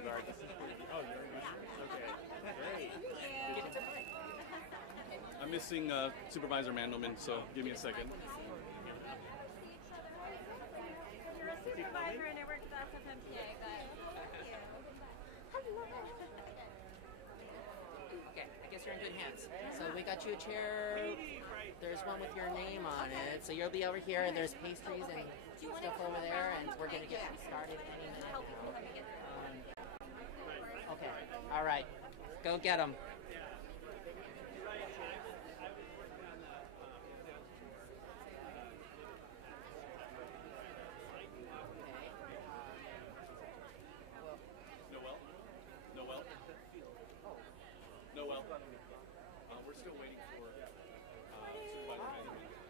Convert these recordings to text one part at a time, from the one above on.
lifeguard. This is oh, you're okay. Great. I'm missing Supervisor Mandelman, so give me a second. You're a supervisor and I work at SFMPA, but Okay, I guess you're in good hands. So we got you a chair. There's one with your name on it. So you'll be over here, and there's pastries and stuff over there, and we're gonna get started any minute now. Okay, all right, go get them. Noel, we're still waiting for Supervisor Mandelman.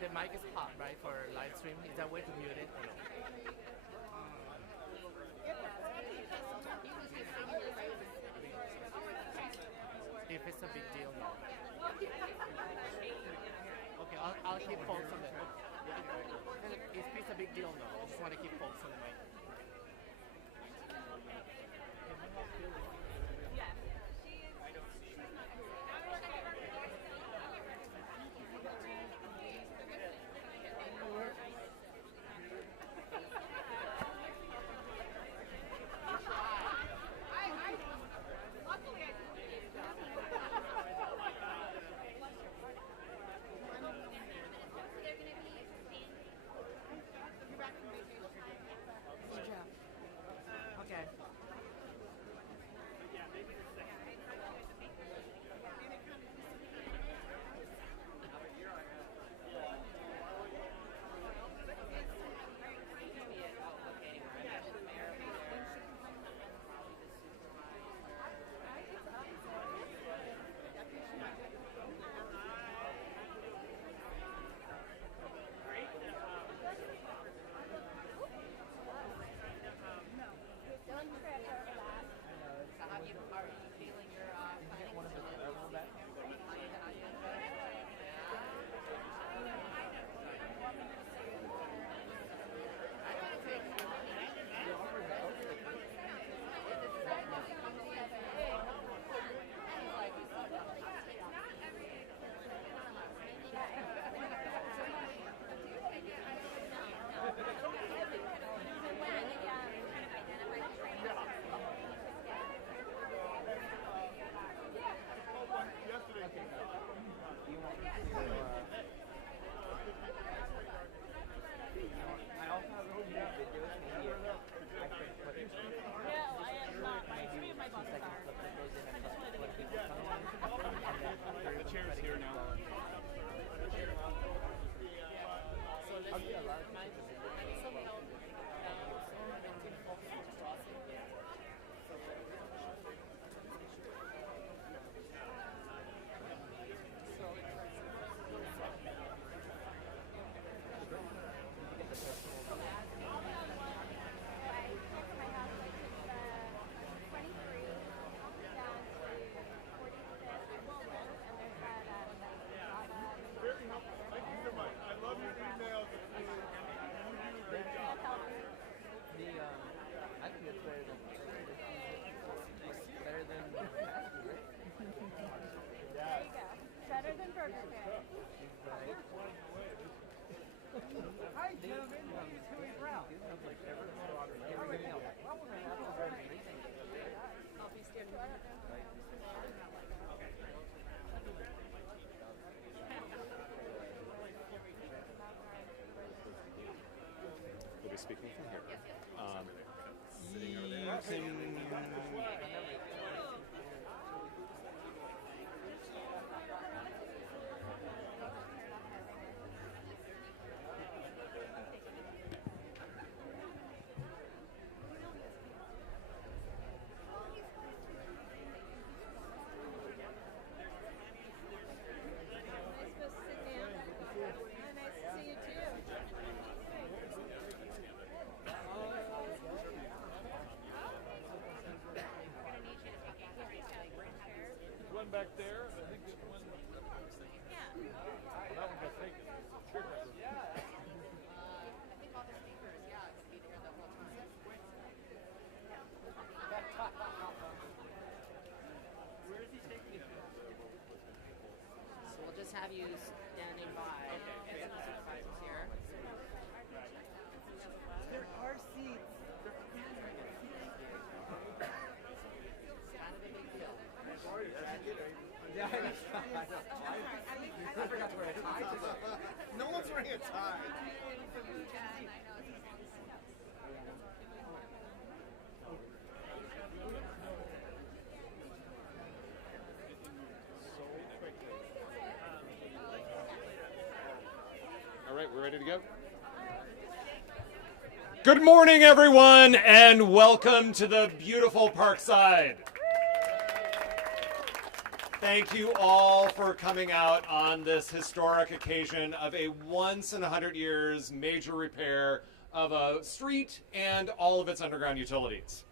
The mic is hot, right, for live stream. Is that way to mute it? Or no? If it's a big deal, no. Okay, I'll keep folks on the. If it's a big deal, no. I just want to keep folks on the mic. Okay. So how are you feeling your I also have a video here. I could put it. no, I am not. My three of my bosses are. The chair's here now. I'll be allowed to Very helpful. Thank you so much. I love your emails. You do a great job. I think it's better than There you go. Better than Burger King. Hi, gentlemen. My name is Huey Brown. Everything else. I'll be standing. We'll be speaking from here. can. One back there. I think there's one. That one got taken. So we'll just have you standing by. Okay. And the supervisors here. There are seats. Kind of a big deal. Yeah, I forgot to wear a tie today. No one's wearing a tie. All right, we're ready to go. Good morning, everyone, and welcome to the beautiful Parkside. Thank you all for coming out on this historic occasion of a once-in-100 years major repair of a street and all of its underground utilities.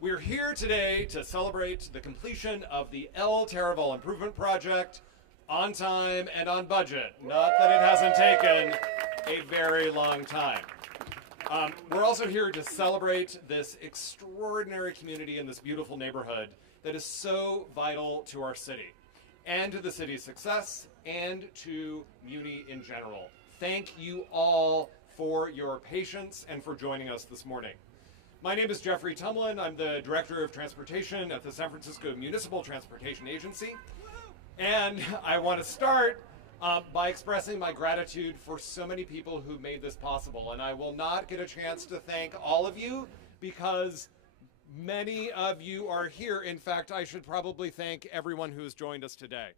We're here today to celebrate the completion of the Taraval Improvement Project on time and on budget. Not that it hasn't taken a very long time. We're also here to celebrate this extraordinary community in this beautiful neighborhood that is so vital to our city and to the city's success and to Muni in general. Thank you all for your patience and for joining us this morning. My name is Jeffrey Tumlin. I'm the Director of Transportation at the San Francisco Municipal Transportation Agency. And I want to start by expressing my gratitude for so many people who made this possible. And I will not get a chance to thank all of you because many of you are here. In fact, I should probably thank everyone who has joined us today.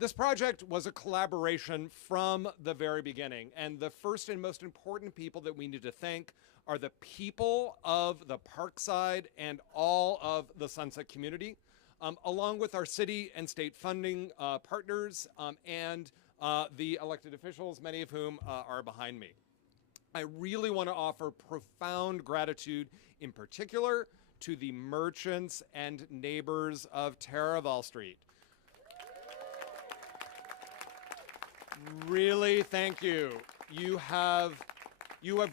This project was a collaboration from the very beginning, and the first and most important people that we need to thank are the people of the Parkside and all of the Sunset community, along with our city and state funding partners and the elected officials, many of whom are behind me. I really want to offer profound gratitude, in particular, to the merchants and neighbors of Taraval Street. Really, thank you. You have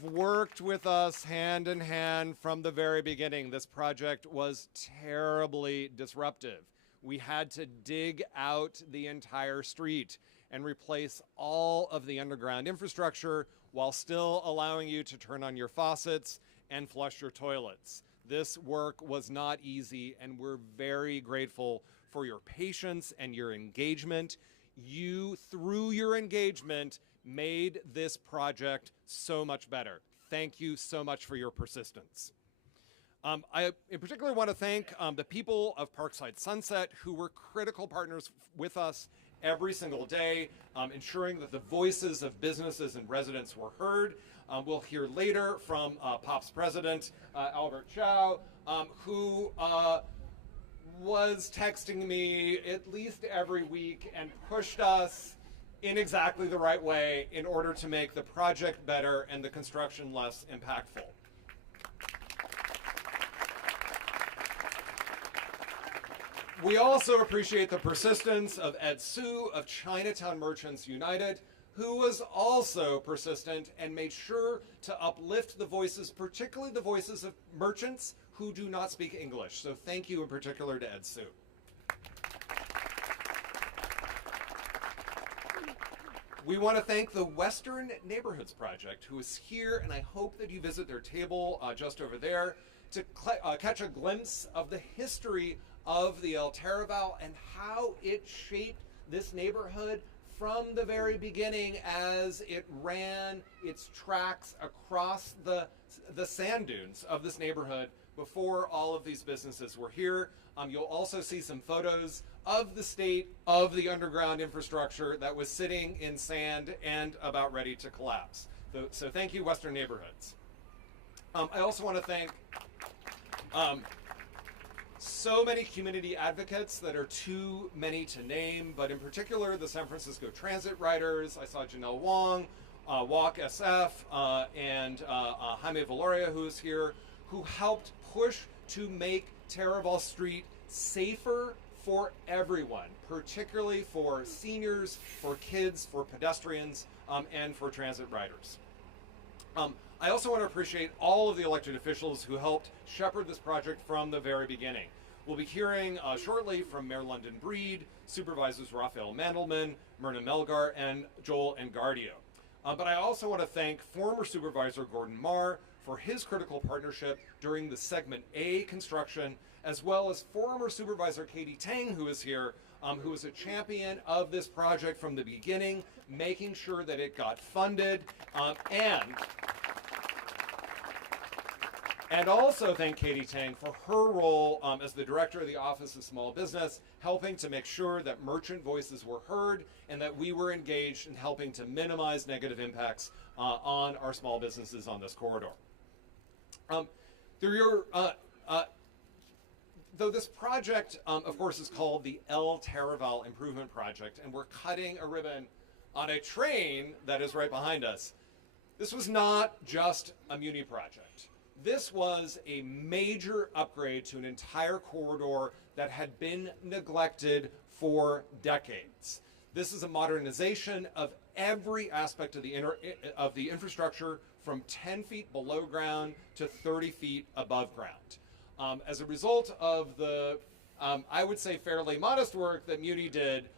worked with us hand in hand from the very beginning. This project was terribly disruptive. We had to dig out the entire street and replace all of the underground infrastructure while still allowing you to turn on your faucets and flush your toilets. This work was not easy, and we're very grateful for your patience and your engagement. You, through your engagement, made this project so much better. Thank you so much for your persistence. I in particular want to thank the people of Parkside Sunset who were critical partners with us every single day, ensuring that the voices of businesses and residents were heard. We'll hear later from POP's president, Albert Chow, who was texting me at least every week and pushed us in exactly the right way in order to make the project better and the construction less impactful. We also appreciate the persistence of Ed Su of Chinatown Merchants United, who was also persistent and made sure to uplift the voices, particularly the voices of merchants who do not speak English. So thank you in particular to Ed Su. We want to thank the Western Neighborhoods Project, who is here, and I hope that you visit their table just over there to catch a glimpse of the history of the Taraval and how it shaped this neighborhood from the very beginning as it ran its tracks across the sand dunes of this neighborhood before all of these businesses were here. You'll also see some photos of the state of the underground infrastructure that was sitting in sand and about ready to collapse. So thank you, Western Neighborhoods. I also want to thank so many community advocates that are too many to name, but in particular the San Francisco Transit Riders. I saw Janelle Wong, Walk SF, and Jaime Valoria, who is here, who helped push to make Taraval Street safer for everyone, particularly for seniors, for kids, for pedestrians, and for transit riders. I also want to appreciate all of the elected officials who helped shepherd this project from the very beginning. We'll be hearing shortly from Mayor London Breed, Supervisors Raphael Mandelman, Myrna Melgar, and Joel Engardio. But I also want to thank former Supervisor Gordon Marr for his critical partnership during the Segment A construction, as well as former Supervisor Katie Tang, who is here, who was a champion of this project from the beginning, making sure that it got funded, and also thank Katie Tang for her role as the director of the Office of Small Business, helping to make sure that merchant voices were heard and that we were engaged in helping to minimize negative impacts on our small businesses on this corridor. Though this project, of course, is called the El Taraval Improvement Project, and we're cutting a ribbon on a train that is right behind us, this was not just a Muni project. This was a major upgrade to an entire corridor that had been neglected for decades. This is a modernization of every aspect of the infrastructure from 10 feet below ground to 30 feet above ground. As a result of the, I would say, fairly modest work that Muni did,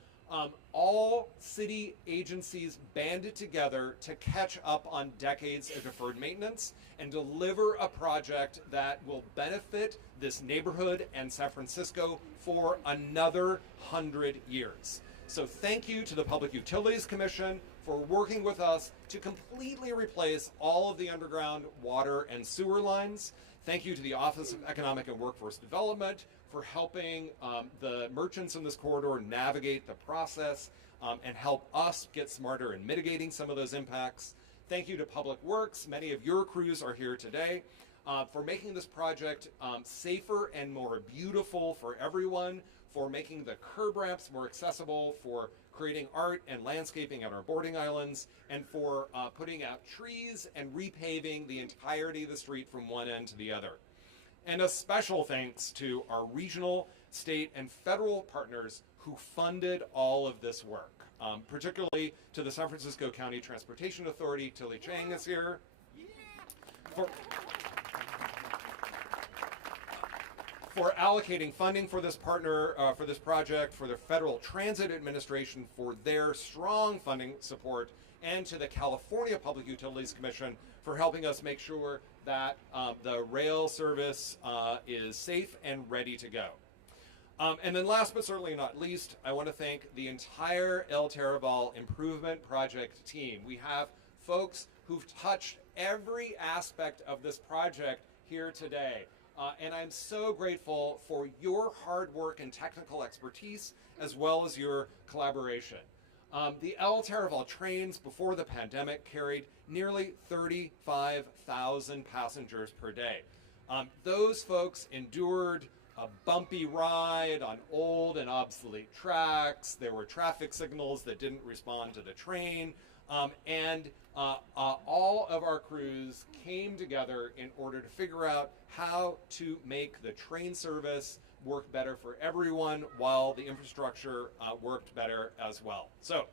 all city agencies banded together to catch up on decades of deferred maintenance and deliver a project that will benefit this neighborhood and San Francisco for another 100 years. So thank you to the Public Utilities Commission for working with us to completely replace all of the underground water and sewer lines. Thank you to the Office of Economic and Workforce Development for helping the merchants in this corridor navigate the process and help us get smarter in mitigating some of those impacts. Thank you to Public Works. Many of your crews are here today for making this project safer and more beautiful for everyone, for making the curb ramps more accessible, for creating art and landscaping at our boarding islands, and for putting out trees and repaving the entirety of the street from one end to the other. And a special thanks to our regional, state, and federal partners who funded all of this work, particularly to the San Francisco County Transportation Authority. Tilly Chang is here. For allocating funding for this for this project, for the Federal Transit Administration for their strong funding support, and to the California Public Utilities Commission for helping us make sure that the rail service is safe and ready to go. And then last but certainly not least, I want to thank the entire El Taraval Improvement Project team. We have folks who've touched every aspect of this project here today. And I'm so grateful for your hard work and technical expertise, as well as your collaboration. The El Taraval trains before the pandemic carried nearly 35,000 passengers per day. Those folks endured a bumpy ride on old and obsolete tracks. There were traffic signals that didn't respond to the train. And all of our crews came together in order to figure out how to make the train service work better for everyone while the infrastructure worked better as well. So,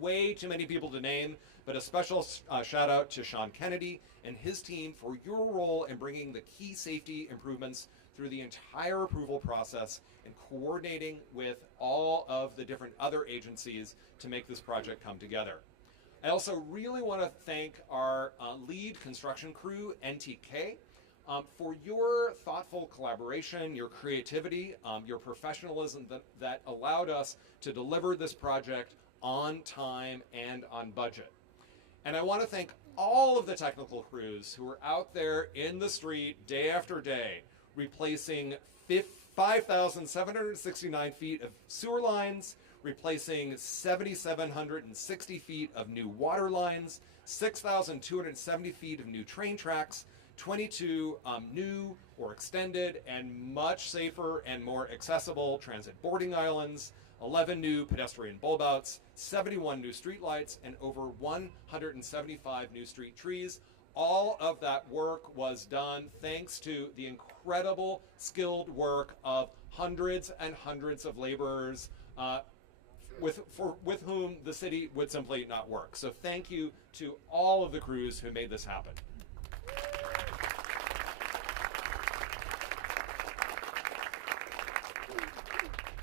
way too many people to name, but a special shout out to Sean Kennedy and his team for your role in bringing the key safety improvements through the entire approval process and coordinating with all of the different other agencies to make this project come together. I also really want to thank our lead construction crew, NTK, for your thoughtful collaboration, your creativity, your professionalism that allowed us to deliver this project on time and on budget. And I want to thank all of the technical crews who are out there in the street day after day, replacing 5,769 feet of sewer lines, replacing 7,760 feet of new water lines, 6,270 feet of new train tracks, 22 new or extended and much safer and more accessible transit boarding islands, 11 new pedestrian bulb outs, 71 new streetlights, and over 175 new street trees. All of that work was done thanks to the incredible skilled work of hundreds and hundreds of laborers with whom the city would simply not work. So thank you to all of the crews who made this happen.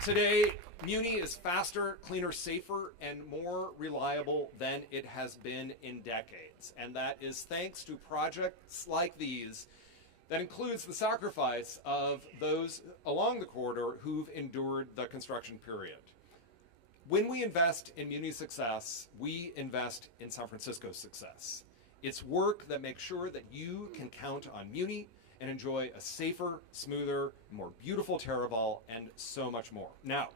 Today, Muni is faster, cleaner, safer, and more reliable than it has been in decades. And that is thanks to projects like these that includes the sacrifice of those along the corridor who've endured the construction period. When we invest in Muni's success, we invest in San Francisco's success. It's work that makes sure that you can count on Muni and enjoy a safer, smoother, more beautiful Taraval, and so much more. Now,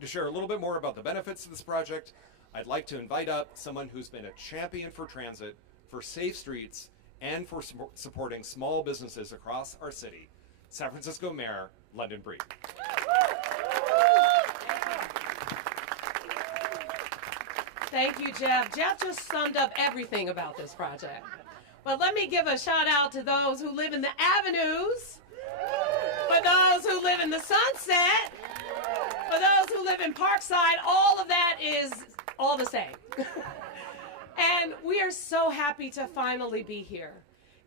to share a little bit more about the benefits of this project, I'd like to invite up someone who's been a champion for transit, for safe streets, and for supporting small businesses across our city, San Francisco Mayor London Breed. Thank you, Jeff. Jeff just summed up everything about this project. But let me give a shout out to those who live in the avenues, for those who live in the Sunset, for those who live in Parkside. All of that is all the same. And we are so happy to finally be here.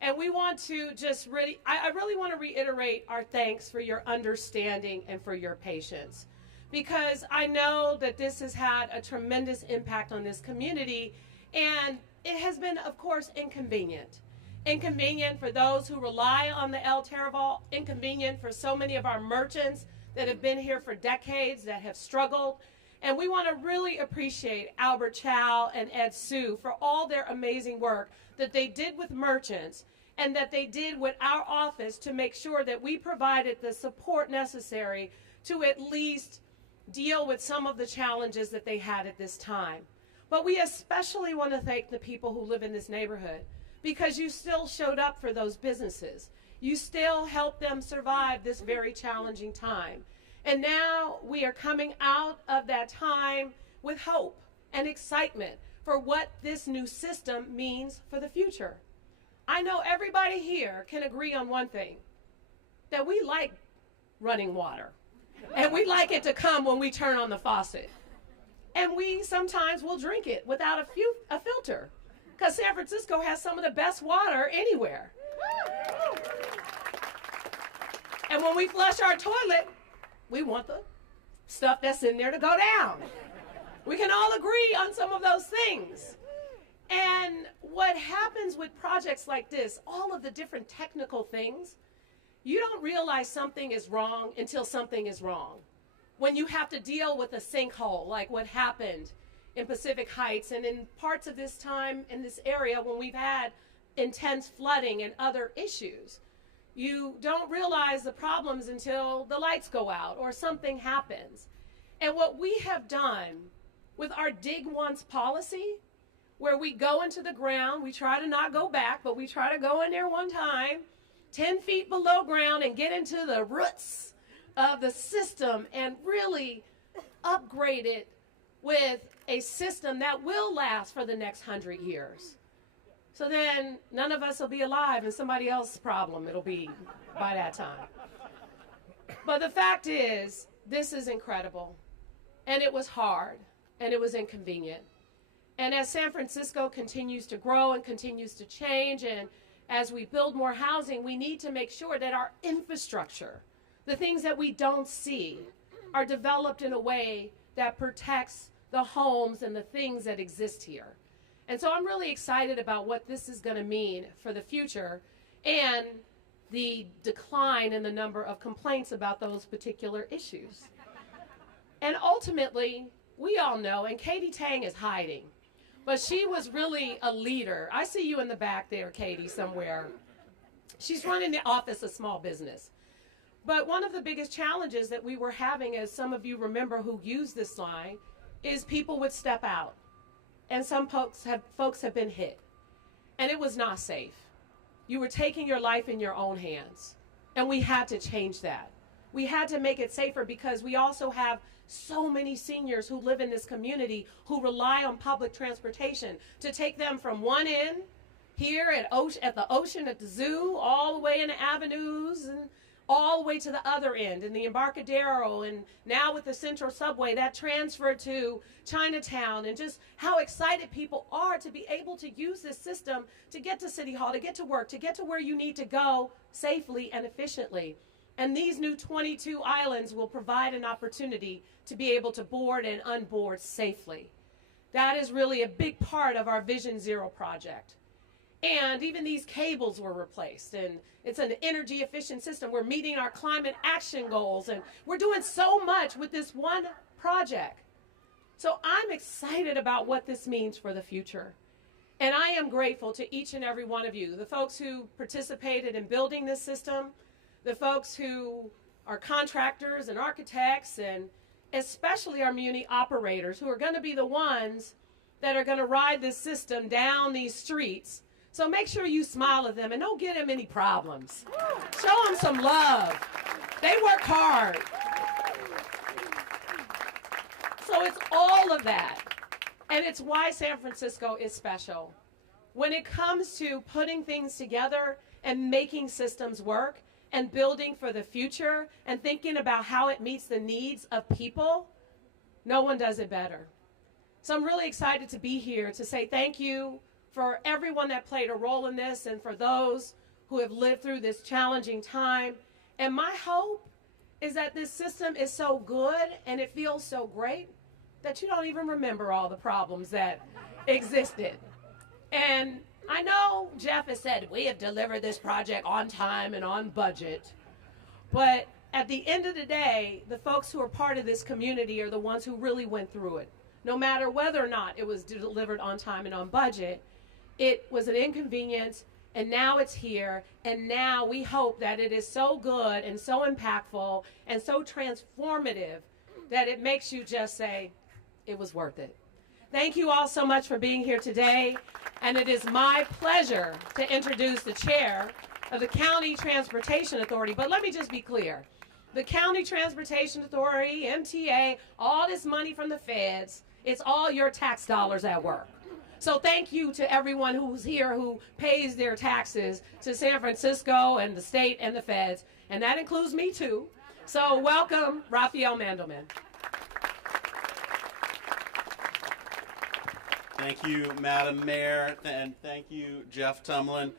And we want to just really, I really want to reiterate our thanks for your understanding and for your patience. Because I know that this has had a tremendous impact on this community, and it has been, of course, inconvenient. Inconvenient for those who rely on the El Taraval, inconvenient for so many of our merchants that have been here for decades, that have struggled. And we want to really appreciate Albert Chow and Ed Sue for all their amazing work that they did with merchants and that they did with our office to make sure that we provided the support necessary to at least deal with some of the challenges that they had at this time. But we especially want to thank the people who live in this neighborhood, because you still showed up for those businesses. You still helped them survive this very challenging time. And now we are coming out of that time with hope and excitement for what this new system means for the future. I know everybody here can agree on one thing, that we like running water. And we like it to come when we turn on the faucet. And we sometimes will drink it without a filter, because San Francisco has some of the best water anywhere. And when we flush our toilet, we want the stuff that's in there to go down. We can all agree on some of those things. And what happens with projects like this, all of the different technical things, you don't realize something is wrong until something is wrong. When you have to deal with a sinkhole, like what happened in Pacific Heights and in parts of this time in this area when we've had intense flooding and other issues. You don't realize the problems until the lights go out or something happens. And what we have done with our Dig Once policy, where we go into the ground, we try to not go back, but we try to go in there one time, 10 feet below ground, and get into the roots of the system and really upgrade it with a system that will last for the next 100 years. So then none of us will be alive, and somebody else's problem it'll be by that time. But the fact is, this is incredible. And it was hard, and it was inconvenient. And as San Francisco continues to grow and continues to change, and as we build more housing, we need to make sure that our infrastructure, the things that we don't see, are developed in a way that protects the homes and the things that exist here. And so I'm really excited about what this is going to mean for the future and the decline in the number of complaints about those particular issues. And ultimately, we all know, and Katie Tang is hiding, but she was really a leader. I see you in the back there, Katie, somewhere. She's running the Office of Small Business. But one of the biggest challenges that we were having, as some of you remember who used this line, is people would step out. And some folks have been hit. And it was not safe. You were taking your life in your own hands. And we had to change that. We had to make it safer because we also have so many seniors who live in this community who rely on public transportation to take them from one end here at the ocean, at the zoo, all the way into avenues and all the way to the other end in the Embarcadero, and now with the Central Subway, that transfer to Chinatown, and just how excited people are to be able to use this system to get to City Hall, to get to work, to get to where you need to go safely and efficiently. And these new 22 islands will provide an opportunity to be able to board and unboard safely. That is really a big part of our Vision Zero project. And even these cables were replaced, and it's an energy efficient system. We're meeting our climate action goals, and we're doing so much with this one project. So I'm excited about what this means for the future. And I am grateful to each and every one of you, the folks who participated in building this system, the folks who are contractors and architects, and especially our muni operators, who are going to be the ones that are going to ride this system down these streets. So make sure you smile at them and don't give them any problems. Show them some love. They work hard. So it's all of that. And it's why San Francisco is special. When it comes to putting things together and making systems work and building for the future and thinking about how it meets the needs of people, no one does it better. So I'm really excited to be here to say thank you for everyone that played a role in this and for those who have lived through this challenging time. And my hope is that this system is so good and it feels so great that you don't even remember all the problems that existed. And I know Jeff has said we have delivered this project on time and on budget, but at the end of the day, the folks who are part of this community are the ones who really went through it. No matter whether or not it was delivered on time and on budget, it was an inconvenience, and now it's here, and now we hope that it is so good and so impactful and so transformative that it makes you just say, it was worth it. Thank you all so much for being here today, and it is my pleasure to introduce the chair of the County Transportation Authority. But let me just be clear. The County Transportation Authority, MTA, all this money from the feds, it's all your tax dollars at work. So thank you to everyone who's here who pays their taxes to San Francisco and the state and the feds, and that includes me too. So welcome, Raphael Mandelman. Thank you, Madam Mayor, and thank you, Jeff Tumlin.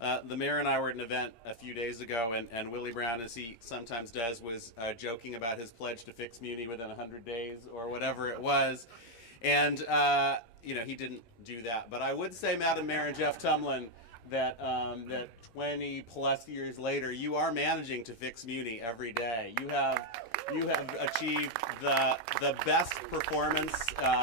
The mayor and I were at an event a few days ago, and Willie Brown, as he sometimes does, was joking about his pledge to fix Muni within 100 days or whatever it was. And, you know, he didn't do that. But I would say, Madam Mayor and Jeff Tumlin, that 20 plus years later, you are managing to fix Muni every day. You have achieved the best performance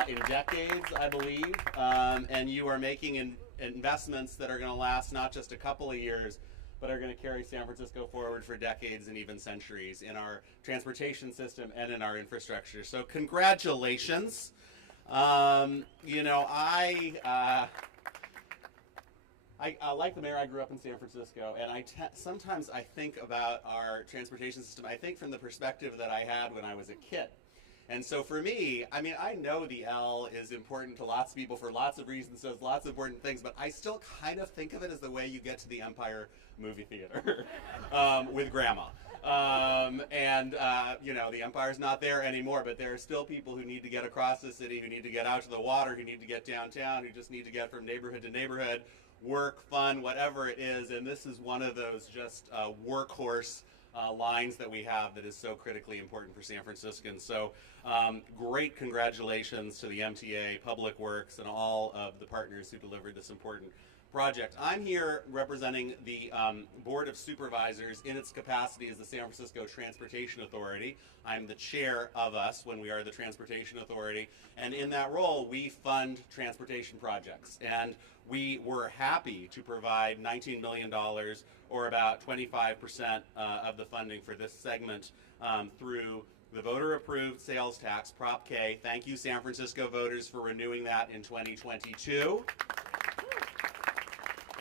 in decades, I believe, and you are making investments that are going to last not just a couple of years, but are going to carry San Francisco forward for decades and even centuries in our transportation system and in our infrastructure. So congratulations. You know, I like the mayor, I grew up in San Francisco, and sometimes I think about our transportation system, I think from the perspective that I had when I was a kid. And so for me, I mean, I know the L is important to lots of people for lots of reasons, so it's lots of important things, but I still kind of think of it as the way you get to the Empire movie theater with Grandma. You know, the Empire's not there anymore, but there are still people who need to get across the city, who need to get out to the water, who need to get downtown, who just need to get from neighborhood to neighborhood, work, fun, whatever it is, and this is one of those just workhorse lines that we have that is so critically important for San Franciscans. So great congratulations to the MTA, Public Works, and all of the partners who delivered this important project. I'm here representing the Board of Supervisors in its capacity as the San Francisco Transportation Authority. I'm the chair of us when we are the Transportation Authority, and in that role we fund transportation projects. And we were happy to provide $19 million, or about 25% of the funding for this segment, through the voter-approved sales tax, Prop K. Thank you, San Francisco voters, for renewing that in 2022.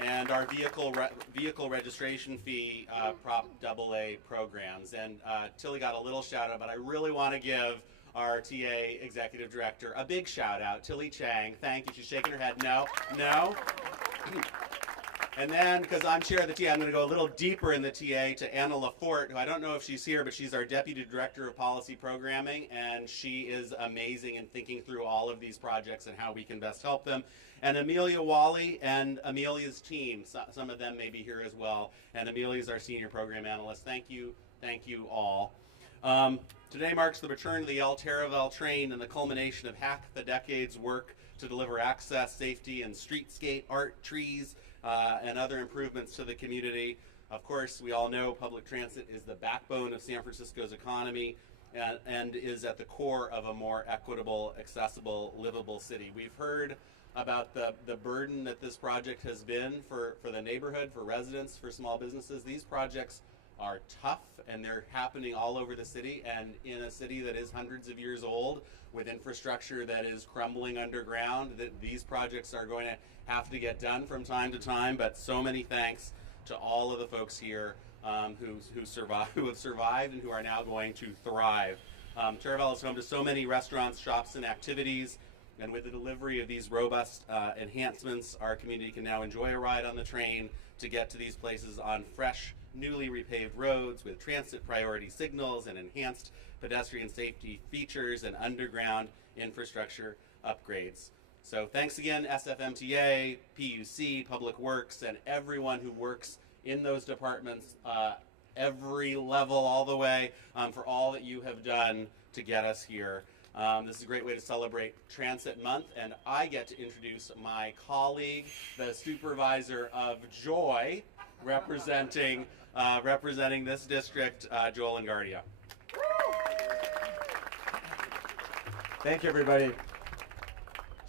And our vehicle registration fee, Prop AA programs. And Tilly got a little shout out, but I really want to give our TA Executive Director a big shout out, Tilly Chang. Thank you. She's shaking her head. No, no. And then, because I'm chair of the TA, I'm going to go a little deeper in the TA to Anna Laforte, who I don't know if she's here, but she's our Deputy Director of Policy Programming, and she is amazing in thinking through all of these projects and how we can best help them. And Amelia Wally and Amelia's team, some of them may be here as well, and Amelia is our Senior Program Analyst. Thank you all. Today marks the return of the El Taraval train and the culmination of half the decade's work to deliver access, safety, and streetscape, art, trees, and other improvements to the community. Of course, we all know public transit is the backbone of San Francisco's economy and is at the core of a more equitable, accessible, livable city. We've heard about the burden that this project has been for the neighborhood, for residents, for small businesses. These projects are tough, and they're happening all over the city, and in a city that is hundreds of years old with infrastructure that is crumbling underground. These projects are going to have to get done from time to time, but so many thanks to all of the folks here who have survived and who are now going to thrive. Taraval is home to so many restaurants, shops, and activities, and with the delivery of these robust enhancements, our community can now enjoy a ride on the train to get to these places on fresh, newly repaved roads with transit priority signals and enhanced pedestrian safety features and underground infrastructure upgrades. So thanks again, SFMTA, PUC, Public Works, and everyone who works in those departments, every level all the way, for all that you have done to get us here. This is a great way to celebrate Transit Month, and I get to introduce my colleague, the Supervisor of Joy, representing this district, Joel Engardia. Thank you, everybody.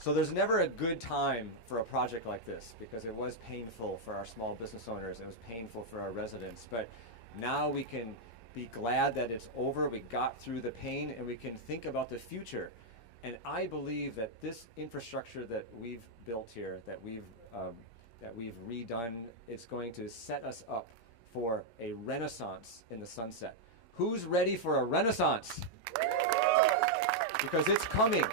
So there's never a good time for a project like this, because it was painful for our small business owners, it was painful for our residents, but now we can be glad that it's over, we got through the pain, and we can think about the future. And I believe that this infrastructure that we've built here, that we've redone, is going to set us up for a renaissance in the Sunset. Who's ready for a renaissance? Because it's coming.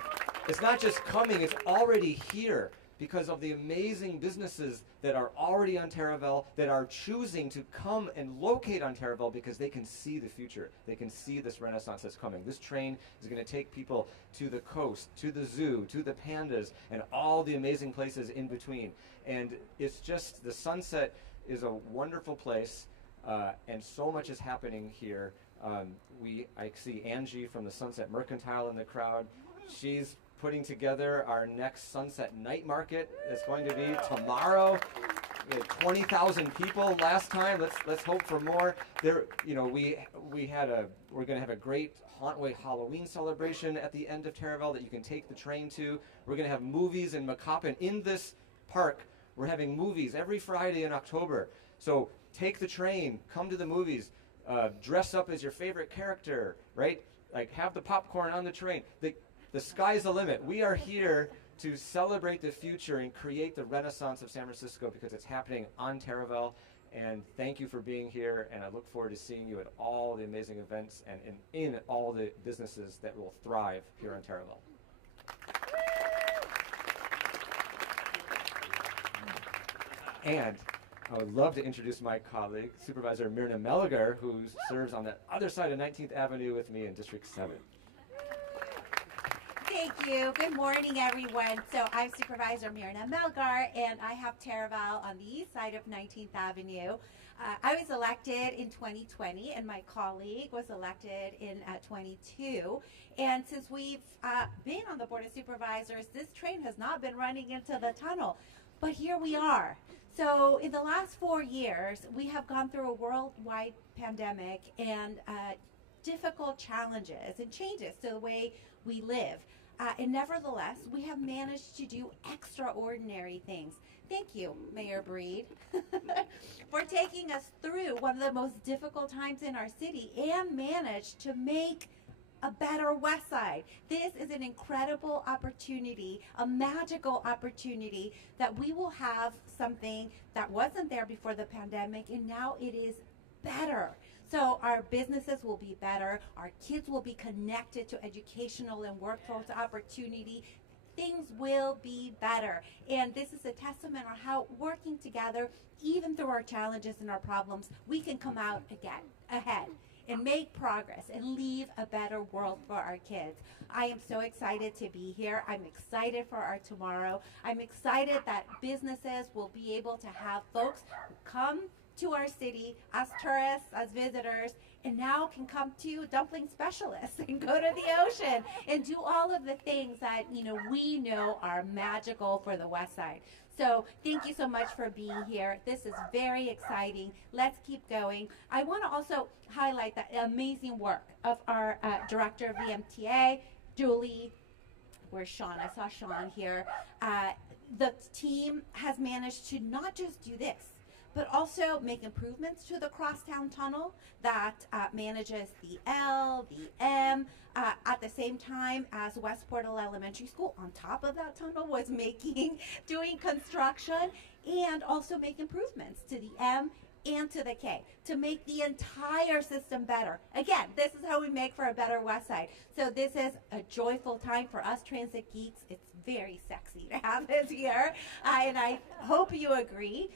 It's not just coming, it's already here because of the amazing businesses that are already on Taraval, that are choosing to come and locate on Taraval because they can see the future. They can see this renaissance that's coming. This train is going to take people to the coast, to the zoo, to the pandas, and all the amazing places in between. And it's just, the Sunset is a wonderful place, and so much is happening here. I see Angie from the Sunset Mercantile in the crowd. She's putting together our next Sunset Night Market. It's going to be tomorrow. We had 20,000 people last time. Let's hope for more. There, we're going to have a great Hauntway Halloween celebration at the end of Taraval that you can take the train to. We're going to have movies in Macapan. In this park, we're having movies every Friday in October. So take the train, come to the movies, dress up as your favorite character, right? Like, have the popcorn on the train. The sky's the limit. We are here to celebrate the future and create the renaissance of San Francisco because it's happening on Taraval. And thank you for being here, and I look forward to seeing you at all the amazing events and in all the businesses that will thrive here on Taraval. And I would love to introduce my colleague, Supervisor Myrna Melliger, who serves on the other side of 19th Avenue with me in District 7. Thank you. Good morning, everyone. So I'm Supervisor Myrna Melgar, and I have Taraval on the east side of 19th Avenue. I was elected in 2020, and my colleague was elected in 22. And since we've been on the Board of Supervisors, this train has not been running into the tunnel. But here we are. So in the last 4 years, we have gone through a worldwide pandemic and difficult challenges and changes to the way we live. And nevertheless, we have managed to do extraordinary things. Thank you, Mayor Breed, for taking us through one of the most difficult times in our city and managed to make a better West Side. This is an incredible opportunity, a magical opportunity that we will have something that wasn't there before the pandemic, and now it is better. So our businesses will be better, our kids will be connected to educational and workforce opportunity. Things will be better. And this is a testament on how working together, even through our challenges and our problems, we can come out ahead and make progress and leave a better world for our kids. I am so excited to be here. I'm excited for our tomorrow. I'm excited that businesses will be able to have folks who come to our city as tourists, as visitors, and now can come to dumpling specialists and go to the ocean and do all of the things that we know are magical for the West Side. So thank you so much for being here. This is very exciting. Let's keep going. I want to also highlight the amazing work of our director of the MTA, Julie. Where's Sean? I saw Sean here. The team has managed to not just do this, but also make improvements to the crosstown tunnel that manages the L, the M, at the same time as West Portal Elementary School on top of that tunnel was doing construction, and also make improvements to the M and to the K to make the entire system better. Again, this is how we make for a better West Side. So this is a joyful time for us transit geeks. It's very sexy to have this here, and I hope you agree.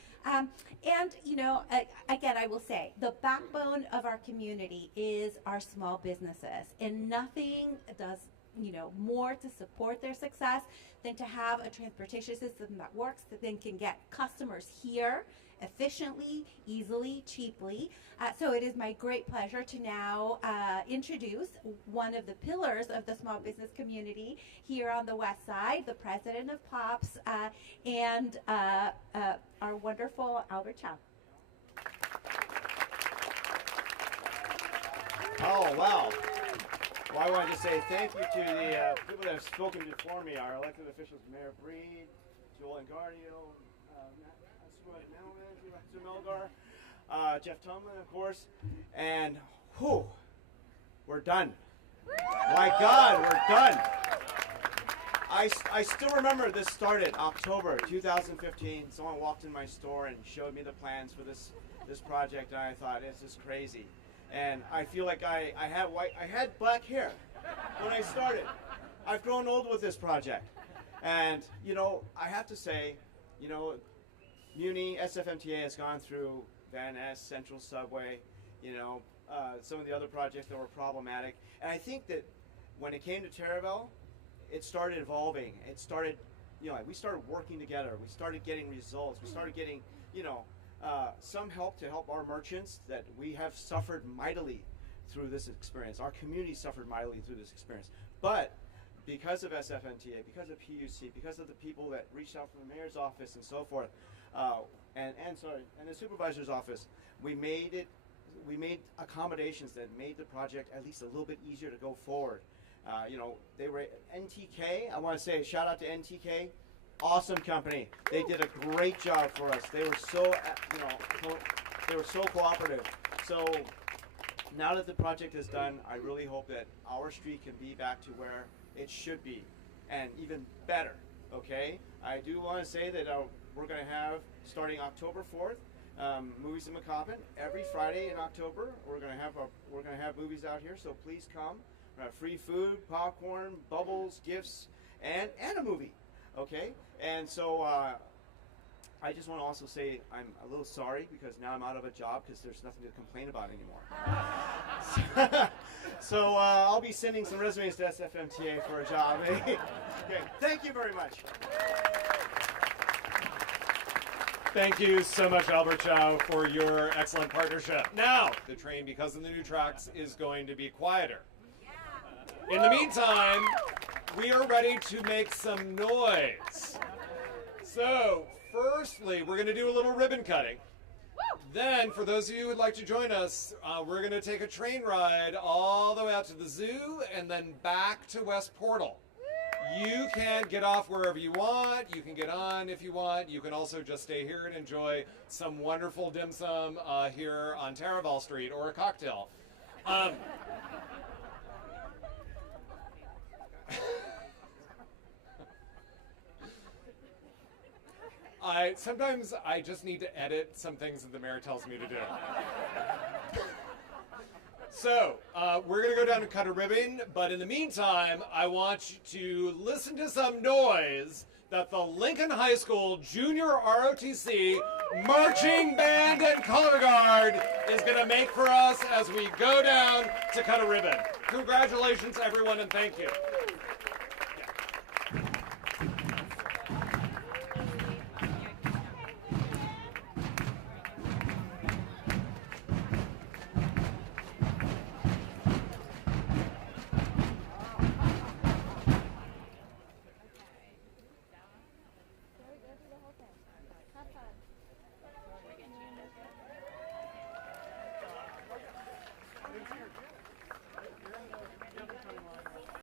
Again, I will say the backbone of our community is our small businesses, and nothing does more to support their success than to have a transportation system that works, that then can get customers here efficiently, easily, cheaply. So it is my great pleasure to now introduce one of the pillars of the small business community here on the West Side, the president of POPs, and our wonderful Albert Chow. Oh, wow. Well, I wanted to say thank you to the people that have spoken before me, our elected officials, Mayor Breed, Joel Engardio, Melgar, Jeff Tomlin, of course, and we're done. My God, we're done. I still remember this started October 2015. Someone walked in my store and showed me the plans for this project, and I thought, this is crazy. And I feel like I had black hair when I started. I've grown old with this project. And, I have to say, Muni, SFMTA has gone through Van Ness, Central Subway, some of the other projects that were problematic. And I think that when it came to Taraval, it started evolving. It started, we started working together. We started getting results. We started getting, some help to help our merchants that we have suffered mightily through this experience. Our community suffered mightily through this experience. But because of SFMTA, because of PUC, because of the people that reached out from the mayor's office and so forth, and the supervisor's office, we made accommodations that made the project at least a little bit easier to go forward. They were NTK. I want to say a shout out to NTK. Awesome company. They did a great job for us. They were so, they were so cooperative. So now that the project is done, I really hope that our street can be back to where it should be, and even better. Okay. I do want to say that we're going to have, starting October 4th, movies in McCoppin every Friday in October. We're going to have movies out here. So please come. We're going to have free food, popcorn, bubbles, gifts, and a movie. Okay, and so I just want to also say I'm a little sorry because now I'm out of a job because there's nothing to complain about anymore. So I'll be sending some resumes to SFMTA for a job. Okay, thank you very much. Thank you so much, Albert Chow, for your excellent partnership. Now, the train, because of the new tracks, is going to be quieter. In the meantime, we are ready to make some noise. So, firstly, we're going to do a little ribbon cutting. Then, for those of you who would like to join us, we're going to take a train ride all the way out to the zoo and then back to West Portal. You can get off wherever you want. You can get on if you want. You can also just stay here and enjoy some wonderful dim sum here on Taraval Street or a cocktail. Sometimes I just need to edit some things that the mayor tells me to do. So, we're going to go down and cut a ribbon, but in the meantime, I want you to listen to some noise that the Lincoln High School Junior ROTC Marching Band and Color Guard is going to make for us as we go down to cut a ribbon. Congratulations, everyone, and thank you.